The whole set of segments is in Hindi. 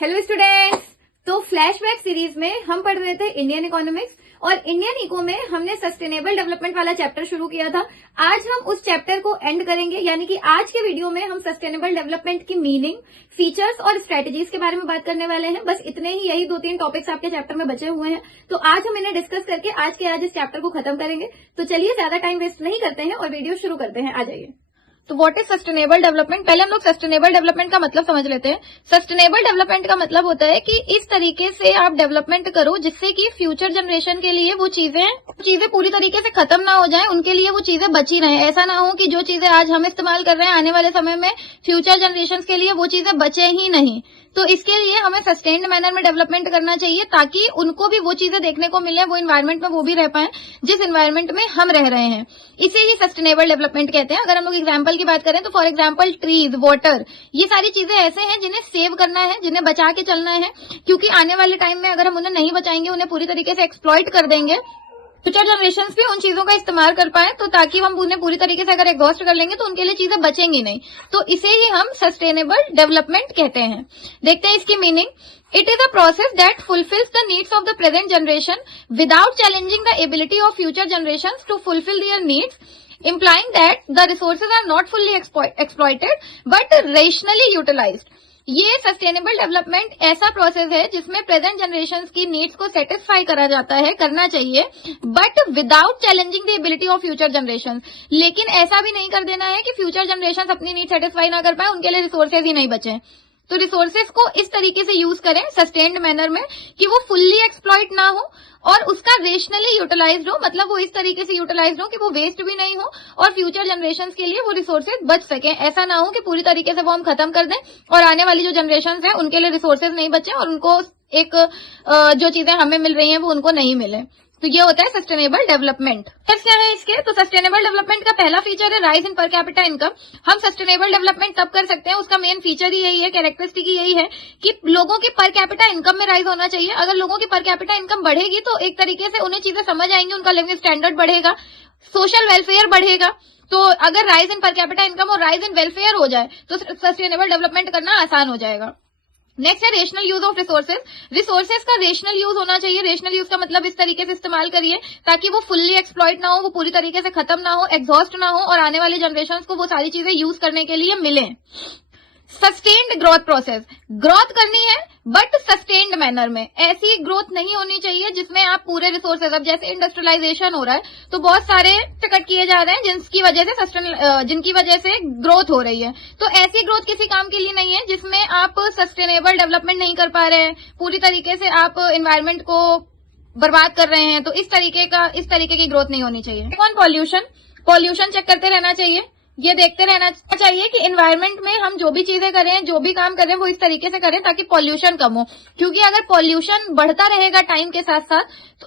Hello students. तो फ्लैशबैक सीरीज में हम पढ़ रहे थे इंडियन इकोनॉमिक्स और इंडियन इको में हमने सस्टेनेबल डेवलपमेंट वाला चैप्टर शुरू किया था। आज हम उस चैप्टर को एंड करेंगे, यानी कि आज के वीडियो में हम सस्टेनेबल डेवलपमेंट की मीनिंग, फीचर्स और स्ट्रेटेजीज के बारे में बात करने वाले हैं। बस इतने ही, यही 2-3 टॉपिक्स आपके चैप्टर में बचे हुए हैं। तो आज हम इन्हें डिस्कस करके आज इस चैप्टर को खत्म करेंगे। तो चलिए ज्यादा टाइम वेस्ट नहीं करते हैं और वीडियो शुरू करते हैं। आ जाइए। तो व्हाट इज सस्टेनेबल डेवलपमेंट? पहले हम लोग सस्टेनेबल डेवलपमेंट का मतलब समझ लेते हैं। सस्टेनेबल डेवलपमेंट का मतलब होता है कि इस तरीके से आप डेवलपमेंट करो जिससे कि फ्यूचर जनरेशन के लिए वो चीजें पूरी तरीके से खत्म ना हो जाएं, उनके लिए वो चीजें बची रहें। ऐसा ना हो कि जो चीजें आज हम इस्तेमाल कर रहे हैं आने वाले समय में फ्यूचर जनरेशन के लिए वो चीजें बचे ही नहीं। तो इसके लिए हमें सस्टेन्ड मैनर में डेवलपमेंट करना चाहिए ताकि उनको भी वो चीजें देखने को मिले, वो इन्वायरमेंट में वो भी रह पाए जिस इन्वायरमेंट में हम रह रहे हैं। इसे ही सस्टेनेबल डेवलपमेंट कहते हैं। अगर हम लोग एग्जांपल की बात करें तो फॉर एग्जांपल ट्रीज, वाटर, ये सारी चीजें ऐसे हैं जिन्हें सेव करना है, जिन्हें बचा के चलना है, क्योंकि आने वाले टाइम में अगर हम उन्हें नहीं बचाएंगे, उन्हें पूरी तरीके से एक्सप्लॉइट कर देंगे, फ्यूचर जनरेशंस भी उन चीजों का इस्तेमाल कर पाए, तो ताकि हम उन्हें पूरी तरीके से अगर एग्जॉस्ट कर लेंगे तो उनके लिए चीजें बचेंगी नहीं। तो इसे ही हम सस्टेनेबल डेवलपमेंट कहते हैं। देखते हैं इसकी meaning. It is a process that fulfils the needs of the present generation without challenging the ability of future generation to fulfil their needs, implying that the resources are not fully exploited but rationally utilized। ये सस्टेनेबल डेवलपमेंट ऐसा प्रोसेस है जिसमें प्रेजेंट जनरेशन की नीड्स को सेटिस्फाई करा जाता है, करना चाहिए, but without challenging the ability of future generation. लेकिन ऐसा भी नहीं कर देना है कि फ्यूचर जनरेशन अपनी नीड सेटिस्फाई ना कर पाए, उनके लिए रिसोर्सेज ही नहीं बचे। तो रिसोर्सेज को इस तरीके से यूज करें सस्टेन्ड मैनर में कि वो फुल्ली एक्सप्लॉइट ना हो और उसका रेशनली यूटिलाइज्ड हो, मतलब वो इस तरीके से यूटिलाइज्ड हो कि वो वेस्ट भी नहीं हो और फ्यूचर जनरेशंस के लिए वो रिसोर्सेज बच सके। ऐसा ना हो कि पूरी तरीके से वो हम खत्म कर दें और आने वाली जो जनरेशंस है उनके लिए रिसोर्सेज नहीं बचे और उनको एक जो चीजें हमें मिल रही हैं वो उनको नहीं मिले। तो ये होता है सस्टेनेबल डेवलपमेंट। क्या है इसके? तो सस्टेनेबल डेवलपमेंट का पहला फीचर है rise in per capita income. हम सस्टेनेबल डेवलपमेंट तब कर सकते हैं, उसका मेन फीचर ही यही है, कैरेक्टरिस्टिक ही यही है कि लोगों की पर कैपिटा इनकम में राइज होना चाहिए। अगर लोगों की पर कैपिटा इनकम बढ़ेगी तो एक तरीके से उन्हें चीजें समझ आएंगी, उनका लिविंग स्टैंडर्ड बढ़ेगा, सोशल वेलफेयर बढ़ेगा। तो अगर rise in per capita income और राइज इन वेलफेयर हो जाए तो सस्टेनेबल डेवलपमेंट करना आसान हो जाएगा। नेक्स्ट है rational use of resources. Resources का रेशनल यूज होना चाहिए। रेशनल यूज का मतलब इस तरीके से इस्तेमाल करिए ताकि वो फुल्ली एक्सप्लॉइट ना हो, वो पूरी तरीके से खत्म ना हो, एग्जॉस्ट ना हो और आने वाली जनरेशंस को वो सारी चीजें यूज करने के लिए मिले। सस्टेन्ड ग्रोथ प्रोसेस, ग्रोथ करनी है बट सस्टेन्ड मैनर में। ऐसी ग्रोथ नहीं होनी चाहिए जिसमें आप पूरे रिसोर्सेज, अब जैसे इंडस्ट्रियलाइजेशन हो रहा है तो बहुत सारे कट किए जा रहे हैं जिनकी वजह से ग्रोथ हो रही है। तो ऐसी ग्रोथ किसी काम के लिए नहीं है जिसमें आप सस्टेनेबल डेवलपमेंट नहीं कर पा रहे हैं, पूरी तरीके से आप एनवायरमेंट को बर्बाद कर रहे हैं। तो इस तरीके की ग्रोथ नहीं होनी चाहिए। पॉल्यूशन चेक करते रहना चाहिए, ये देखते रहना चाहिए कि एनवायरनमेंट में हम जो भी चीजें करें, जो भी काम करें वो इस तरीके से करें ताकि पॉल्यूशन कम हो, क्योंकि अगर पॉल्यूशन बढ़ता रहेगा टाइम के साथ साथ तो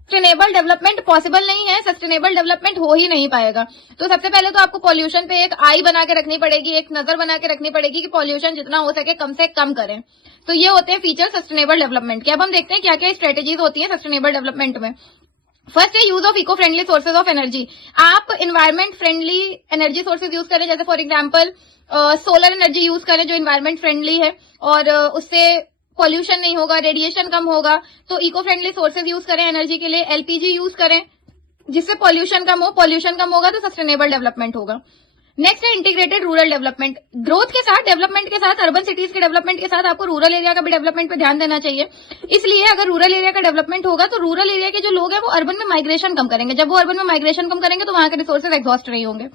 सस्टेनेबल डेवलपमेंट पॉसिबल नहीं है, सस्टेनेबल डेवलपमेंट हो ही नहीं पाएगा। तो सबसे पहले तो आपको पॉल्यूशन पे एक आई बना के रखनी पड़ेगी, एक नजर बना के रखनी पड़ेगी कि पॉल्यूशन जितना हो सके कम से कम करें। तो ये होते हैं फीचर सस्टेनेबल डेवलपमेंट के। अब हम देखते हैं क्या क्या स्ट्रेटेजीज होती है सस्टेनेबल डेवलपमेंट में। फर्स्ट है use of eco friendly sources of energy. आप environment friendly energy sources use करें, जैसे for example solar energy use करें जो एनवायरमेंट फ्रेंडली है और उससे पॉल्यूशन नहीं होगा, रेडिएशन कम होगा। तो इको फ्रेंडली सोर्सेज यूज करें एनर्जी के लिए। एलपीजी यूज करें जिससे पॉल्यूशन कम हो, पॉल्यूशन कम होगा तो सस्टेनेबल डेवलपमेंट होगा। नेक्स्ट है इंटीग्रेटेड रूरल डेवलपमेंट। ग्रोथ के साथ, डेवलपमेंट के साथ, अर्बन सिटीज के डेवलपमेंट के साथ आपको रूरल एरिया का भी डेवलपमेंट पे ध्यान देना चाहिए। इसलिए अगर रूरल एरिया का डेवलपमेंट होगा तो रूरल एरिया के जो लोग हैं वो अर्बन में माइग्रेशन कम करेंगे। जब वो अर्बन में माइग्रेशन कम करेंगे तो वहां के रिसोर्सेज एग्जॉस्ट नहीं होंगे।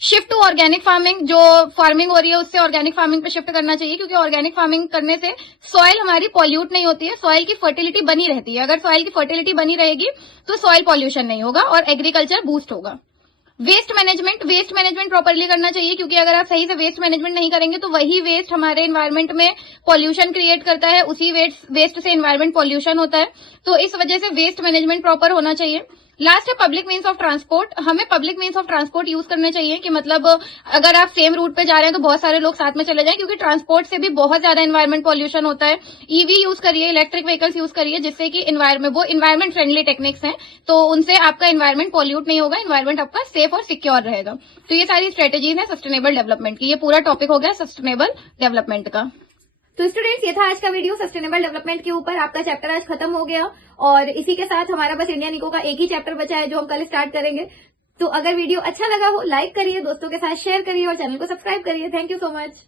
शिफ्ट टू ऑर्गेनिक फार्मिंग, जो फार्मिंग हो रही है उससे ऑर्गेनिक फार्मिंग पे शिफ्ट करना चाहिए, क्योंकि ऑर्गेनिक फार्मिंग करने से सॉइल हमारी पॉल्यूट नहीं होती है, सॉइल की फर्टिलिटी बनी रहती है। अगर सॉइल की फर्टिलिटी बनी रहेगी तो सॉइल पॉल्यूशन नहीं होगा और एग्रीकल्चर बूस्ट होगा। वेस्ट मैनेजमेंट प्रॉपरली करना चाहिए, क्योंकि अगर आप सही से वेस्ट मैनेजमेंट नहीं करेंगे तो वही वेस्ट हमारे एनवायरमेंट में पॉल्यूशन क्रिएट करता है, उसी वेस्ट से एनवायरमेंट पॉल्यूशन होता है। तो इस वजह से वेस्ट मैनेजमेंट प्रॉपर होना चाहिए। लास्ट है पब्लिक मीन्स ऑफ ट्रांसपोर्ट। हमें public means of transport use करने चाहिए कि मतलब अगर आप सेम रूट पे जा रहे हैं तो बहुत सारे लोग साथ में चले जाएं, क्योंकि ट्रांसपोर्ट से भी बहुत ज्यादा एनवायरमेंट पॉल्यूशन होता है। ईवी यूज करिए, इलेक्ट्रिक व्हीकल्स यूज करिए, जिससे कि एनवायरमेंट फ्रेंडली टेक्निक्स हैं, तो उनसे आपका एनवायरमेंट पॉल्यूट नहीं होगा, एनवायरमेंट आपका सेफ और सिक्योर रहेगा। तो ये सारी स्ट्रेटेजीज है सस्टेनेबल डेवलपमेंट की। ये पूरा टॉपिक हो गया सस्टेनेबल डेवलपमेंट का। तो स्टूडेंट्स, ये था आज का वीडियो सस्टेनेबल डेवलपमेंट के ऊपर। आपका चैप्टर आज खत्म हो गया और इसी के साथ हमारा बस इंडियन इको का एक ही चैप्टर बचा है जो हम कल स्टार्ट करेंगे। तो अगर वीडियो अच्छा लगा हो, लाइक करिए, दोस्तों के साथ शेयर करिए और चैनल को सब्सक्राइब करिए। Thank you so much.